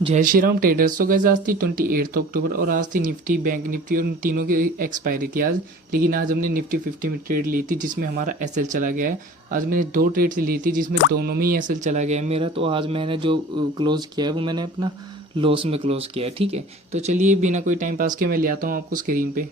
जय श्री राम ट्रेडर्स। तो गैस आज थी 28 अक्टूबर और आज थी निफ्टी बैंक निफ्टी और उन तीनों की एक्सपायरी थी आज। लेकिन आज हमने निफ्टी 50 में ट्रेड ली थी जिसमें हमारा एसएल चला गया है। आज मैंने दो ट्रेड्स ली थी जिसमें दोनों में ही एसएल चला गया है मेरा। तो आज मैंने जो क्लोज किया है वो मैंने अपना लॉस में क्लोज किया है। ठीक है, तो चलिए बिना कोई टाइम पास के मैं ले आता हूँ आपको स्क्रीन पे।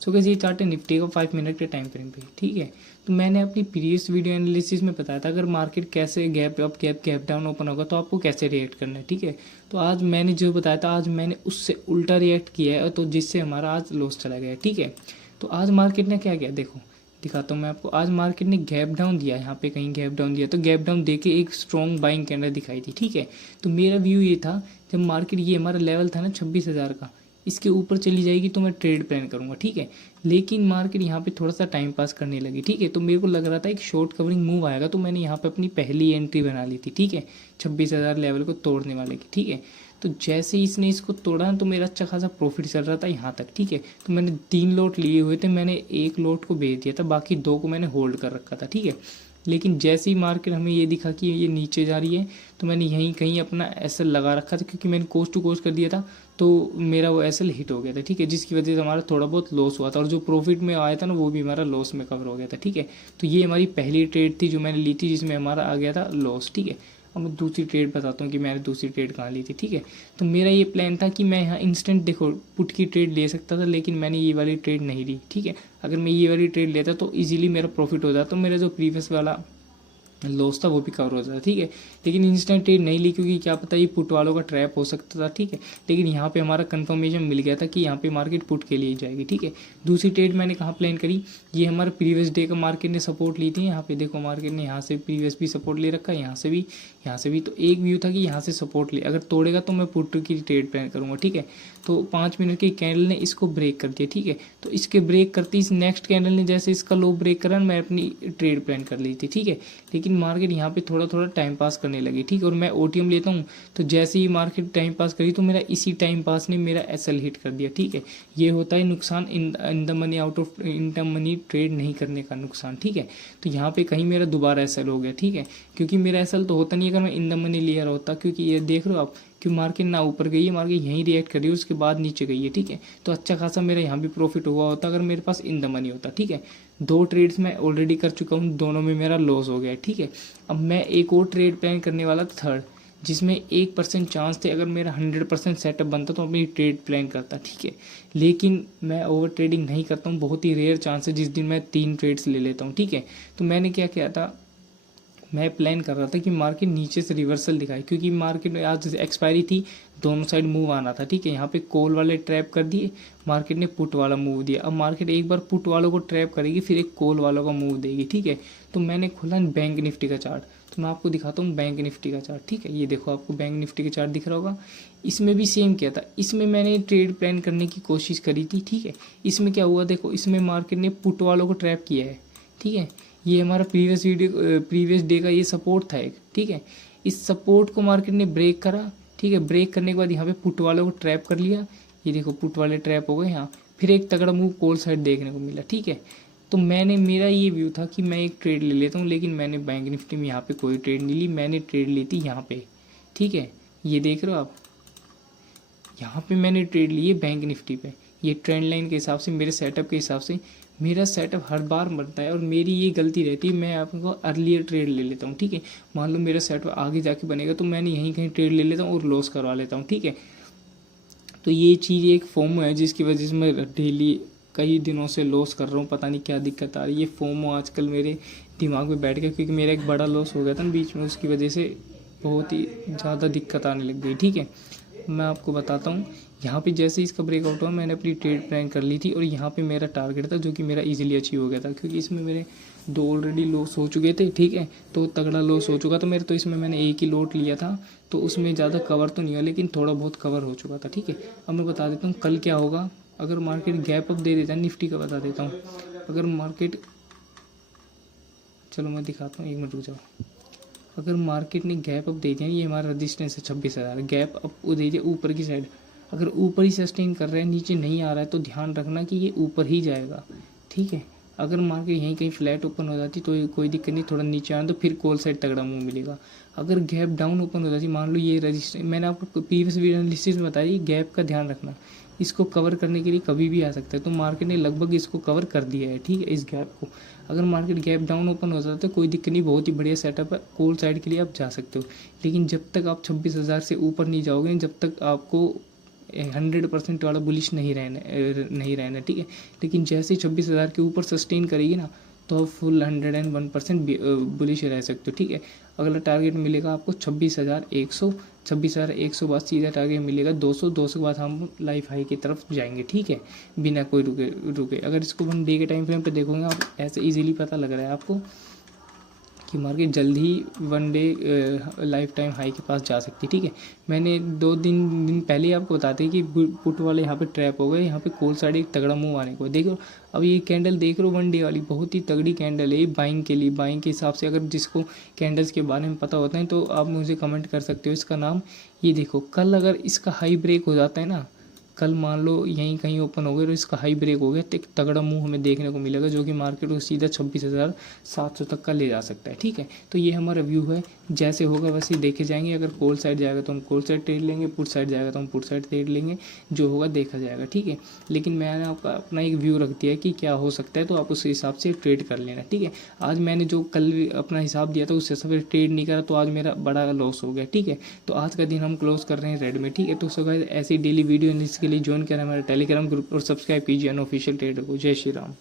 सो गैस ये चार्ट है निफ्टी का 5 मिनट के टाइम फ्रेम पे। ठीक है, तो मैंने अपनी प्रीवियस वीडियो एनालिसिस में बताया था अगर मार्केट कैसे gap up gap down open होगा तो आपको कैसे रिएक्ट करना है। ठीक है, तो आज मैंने जो बताया था आज मैंने उससे उल्टा रिएक्ट किया है, तो जिससे हमारा आज लॉस चला गया है। ठीक है, तो आज मार्केट ने क्या किया देखो दिखाता हूँ मैं आपको। आज मार्केट ने गैप डाउन दिया, यहाँ पे कहीं गैप डाउन दिया तो गैप डाउन देके एक स्ट्रॉन्ग बाइंग कैंडल दिखाई थी। ठीक है, तो मेरा व्यू ये था जब मार्केट ये हमारा लेवल था ना 26,000 का, इसके ऊपर चली जाएगी तो मैं ट्रेड प्लान करूंगा। ठीक है, लेकिन मार्केट यहाँ पे थोड़ा सा टाइम पास करने लगी। ठीक है, तो मेरे को लग रहा था एक शॉर्ट कवरिंग मूव आएगा, तो मैंने यहाँ पे अपनी पहली एंट्री बना ली थी। ठीक है, 26,000 लेवल को तोड़ने वाले की। ठीक है, तो जैसे ही इसने इसको तोड़ा तो मेरा अच्छा खासा प्रॉफिट चल रहा था यहाँ तक। ठीक है, तो मैंने 3 लॉट लिए हुए थे, मैंने एक लॉट को बेच दिया था, बाकी 2 को मैंने होल्ड कर रखा था। ठीक है, लेकिन जैसे ही मार्केट हमें ये दिखा कि ये नीचे जा रही है तो मैंने यहीं कहीं अपना एसएल लगा रखा था, क्योंकि मैंने कोस्ट टू कोस्ट कर दिया था तो मेरा वो एसएल हिट हो गया था। ठीक है, जिसकी वजह से हमारा थोड़ा बहुत लॉस हुआ था और जो प्रॉफिट में आया था ना वो भी हमारा लॉस में कवर हो गया था। ठीक है, तो ये हमारी पहली ट्रेड थी जो मैंने ली थी जिसमें हमारा आ गया था लॉस। ठीक है, अब मैं दूसरी ट्रेड बताता हूँ कि मैंने दूसरी ट्रेड कहाँ ली थी। ठीक है, तो मेरा ये प्लान था कि मैं यहाँ इंस्टेंट देखो पुट की ट्रेड ले सकता था, लेकिन मैंने ये वाली ट्रेड नहीं ली। ठीक है, अगर मैं ये वाली ट्रेड लेता तो इजीली मेरा प्रॉफिट हो जाता, तो मेरा जो प्रीवियस वाला लॉस था वो भी कवर हो जाता। ठीक है, लेकिन इंस्टेंट ट्रेड नहीं ली क्योंकि क्या पता ये पुट वालों का ट्रैप हो सकता था। ठीक है, लेकिन यहाँ पे हमारा कंफर्मेशन मिल गया था कि यहाँ पे मार्केट पुट के लिए जाएगी। ठीक है, दूसरी ट्रेड मैंने कहाँ प्लान करी, ये हमारा प्रीवियस डे का मार्केट ने सपोर्ट ली थी। यहाँ पे देखो मार्केट ने यहाँ से प्रीवियस भी सपोर्ट ले रखा है, यहाँ से भी, यहाँ से भी। तो एक व्यू था कि यहाँ से सपोर्ट ले, अगर तोड़ेगा तो मैं पुट की ट्रेड प्लान करूँगा। ठीक है, तो 5 मिनट की कैंडल ने इसको ब्रेक कर दिया। ठीक है, तो इसके ब्रेक करती इस नेक्स्ट कैंडल ने जैसे इसका लो ब्रेक करा मैं अपनी ट्रेड प्लान कर ली थी। ठीक है, लेकिन मार्केट यहाँ पे थोड़ा थोड़ा टाइम पास करने लगी। ठीक है, और मैं ओटीएम लेता हूँ तो जैसे ही मार्केट टाइम पास करी तो मेरा इसी टाइम पास ने मेरा एसएल हिट कर दिया। ठीक है, ये होता है नुकसान in the money out of in the money trade नहीं करने का नुकसान। ठीक है, तो यहाँ पे कहीं मेरा दोबारा एसएल हो गया। ठीक है, क्योंकि मेरा एसएल तो होता नहीं अगर मैं इन द मनी लिया होता, क्योंकि ये देख रहे हो आप कि मार्केट ना ऊपर गई है, मार्केट यहीं रिएक्ट कर रही है उसके बाद नीचे गई है। ठीक है, तो अच्छा खासा मेरा यहाँ भी प्रॉफिट हुआ होता अगर मेरे पास इन द मनी होता। ठीक है, 2 ट्रेड्स मैं ऑलरेडी कर चुका हूँ, दोनों में मेरा लॉस हो गया है। ठीक है, अब मैं एक और ट्रेड प्लान करने वाला था थर्ड, जिसमें 1% चांस थे अगर मेरा 100% सेटअप बनता तो अपनी ट्रेड प्लान करता। ठीक है, लेकिन मैं ओवर ट्रेडिंग नहीं करता हूँ, बहुत ही रेयर चांस है जिस दिन मैं 3 ट्रेड्स ले लेता हूँ। ठीक है, तो मैंने क्या किया था, मैं प्लान कर रहा था कि मार्केट नीचे से रिवर्सल दिखाए, क्योंकि मार्केट में आज एक्सपायरी थी, दोनों साइड मूव आना था। ठीक है, यहाँ पे कॉल वाले ट्रैप कर दिए, मार्केट ने पुट वाला मूव दिया। अब मार्केट एक बार पुट वालों को ट्रैप करेगी फिर एक कॉल वालों का मूव देगी। ठीक है, तो मैंने खोला बैंक निफ्टी का चार्ट, तो मैं आपको दिखाता हूँ बैंक निफ्टी का चार्ट। ठीक है, ये देखो आपको बैंक निफ्टी का चार्ट दिख रहा होगा। इसमें भी सेम किया था, इसमें मैंने ट्रेड प्लान करने की कोशिश करी थी। ठीक है, इसमें क्या हुआ देखो, इसमें मार्केट ने पुट वालों को ट्रैप किया है। ठीक है, ये हमारा प्रीवियस डे का ये सपोर्ट था एक। ठीक है, इस सपोर्ट को मार्केट ने ब्रेक करा। ठीक है, ब्रेक करने के बाद यहाँ पे पुट वालों को ट्रैप कर लिया, ये देखो पुट वाले ट्रैप हो गए यहाँ, फिर एक तगड़ा मूव कॉल साइड देखने को मिला। ठीक है, तो मैंने मेरा ये व्यू था कि मैं एक ट्रेड ले लेता हूँ, लेकिन मैंने बैंक निफ्टी में यहाँ पे कोई ट्रेड नहीं ली, मैंने ट्रेड ली थी यहाँ पे। ठीक है, ये देख रहे हो आप, यहाँ पे मैंने ट्रेड ली है बैंक निफ्टी पे। ये ट्रेंड लाइन के हिसाब से, मेरे सेटअप के हिसाब से मेरा सेटअप हर बार बनता है और मेरी ये गलती रहती है, मैं आपको अर्लियर ट्रेड ले लेता हूँ। ठीक है, मान लो मेरा सेटअप आगे जाके बनेगा तो मैंने यहीं कहीं ट्रेड ले लेता हूँ और लॉस करवा लेता हूँ। ठीक है, तो ये चीज़ एक फोमो है जिसकी वजह से मैं डेली कई दिनों से लॉस कर रहा हूँ, पता नहीं क्या दिक्कत आ रही है। ये फोमो आजकल मेरे दिमाग में बैठ गया, क्योंकि मेरा एक बड़ा लॉस हो गया था बीच में, उसकी वजह से बहुत ही ज़्यादा दिक्कत आने लग गई। ठीक है, मैं आपको बताता हूँ, यहाँ पे जैसे इसका ब्रेकआउट हुआ मैंने अपनी ट्रेड प्लान कर ली थी और यहाँ पे मेरा टारगेट था जो कि मेरा इजीली अचीव हो गया था, क्योंकि इसमें मेरे 2 ऑलरेडी लॉस हो चुके थे। ठीक है, तो तगड़ा लॉस हो चुका था मेरे, तो इसमें मैंने एक ही लॉट लिया था, तो उसमें ज़्यादा कवर तो नहीं हुआ लेकिन थोड़ा बहुत कवर हो चुका था। ठीक है, अब मैं बता देता हूँ कल क्या होगा। अगर मार्केट गैप अप दे देता है, निफ्टी का बता देता हूँ, अगर मार्केट, चलो मैं दिखाता हूँ, 1 मिनट रुक जाओ। अगर मार्केट ने गैप अप दे दिया, ये हमारा रजिस्टेंस है 26,000, गैप अप दे दिया ऊपर की साइड, अगर ऊपर ही सस्टेन कर रहा है नीचे नहीं आ रहा है तो ध्यान रखना कि ये ऊपर ही जाएगा। ठीक है, अगर मार्केट यहीं कहीं फ्लैट ओपन हो जाती तो कोई दिक्कत नहीं, थोड़ा नीचे आना तो फिर कॉल साइड तगड़ा मूव मिलेगा। अगर गैप डाउन ओपन हो जाती, मान लो ये रजिस्टर, मैंने आपको प्रीवियस वीडियो एनालिसिस में बताया, गैप का ध्यान रखना, इसको कवर करने के लिए कभी भी आ सकता है। तो मार्केट ने लगभग इसको कवर कर दिया है, ठीक है, इस गैप को। अगर मार्केट गैप डाउन ओपन हो जाता है तो कोई दिक्कत नहीं, बहुत ही बढ़िया सेटअप है, कॉल साइड के लिए आप जा सकते हो। लेकिन जब तक आप 26,000 से ऊपर नहीं जाओगे, जब तक आपको 100% वाला बुलिश नहीं रहना, ठीक है। लेकिन जैसे 26,000 के ऊपर सस्टेन करेगी ना, तो आप फुल 101% बुलिश रह सकते हो, ठीक है। अगला टारगेट मिलेगा आपको 26,100, 26,100 बाद सीधा टारगेट मिलेगा 200, 200 के बाद हम लाइफ हाई की तरफ जाएंगे, ठीक है, बिना कोई रुके। अगर इसको 1 डे के टाइम फ्रेम पे देखोगे आप, ऐसे इजीली पता लग रहा है आपको कि मार्केट जल्द ही 1 डे लाइफ टाइम हाई के पास जा सकती है, ठीक है। मैंने 2 दिन पहले ही आपको बताते हैं कि पुट वाले यहाँ पे ट्रैप हो गए, यहाँ पे कॉल साइड एक तगड़ा मूव आने को देखो। अब ये कैंडल देख रहे हो 1 डे वाली, बहुत ही तगड़ी कैंडल है बाइंग के लिए, बाइंग के हिसाब से। अगर जिसको कैंडल्स के बारे में पता होता है तो आप मुझे कमेंट कर सकते हो इसका नाम। ये देखो, कल अगर इसका हाई ब्रेक हो जाता है ना, कल मान लो यहीं कहीं ओपन हो गया और इसका हाई ब्रेक हो गया, तो एक तगड़ा मूव हमें देखने को मिलेगा, जो कि मार्केट को सीधा 26,700 तक का ले जा सकता है, ठीक है। तो ये हमारा व्यू है, जैसे होगा वैसे ही देखे जाएंगे। अगर कॉल साइड जाएगा तो हम कॉल साइड ट्रेड लेंगे, पुट साइड जाएगा तो हम पुट साइड ट्रेड लेंगे, जो होगा देखा जाएगा, ठीक है। लेकिन मैंने आपका अपना एक व्यू रख दिया है कि क्या हो सकता है, तो आप उस हिसाब से ट्रेड कर लेना, ठीक है। आज मैंने जो कल अपना हिसाब दिया था उससे सब ट्रेड नहीं करा, तो आज मेरा बड़ा लॉस हो गया, ठीक है। तो आज का दिन हम क्लोज कर रहे हैं रेड में, ठीक है। तो सो गाइस, ऐसी डेली वीडियो के लिए ज्वाइन करें हमारे टेलीग्राम ग्रुप और सब्सक्राइब कीजिए अनऑफिशियल ट्रेडर को। जय श्री राम।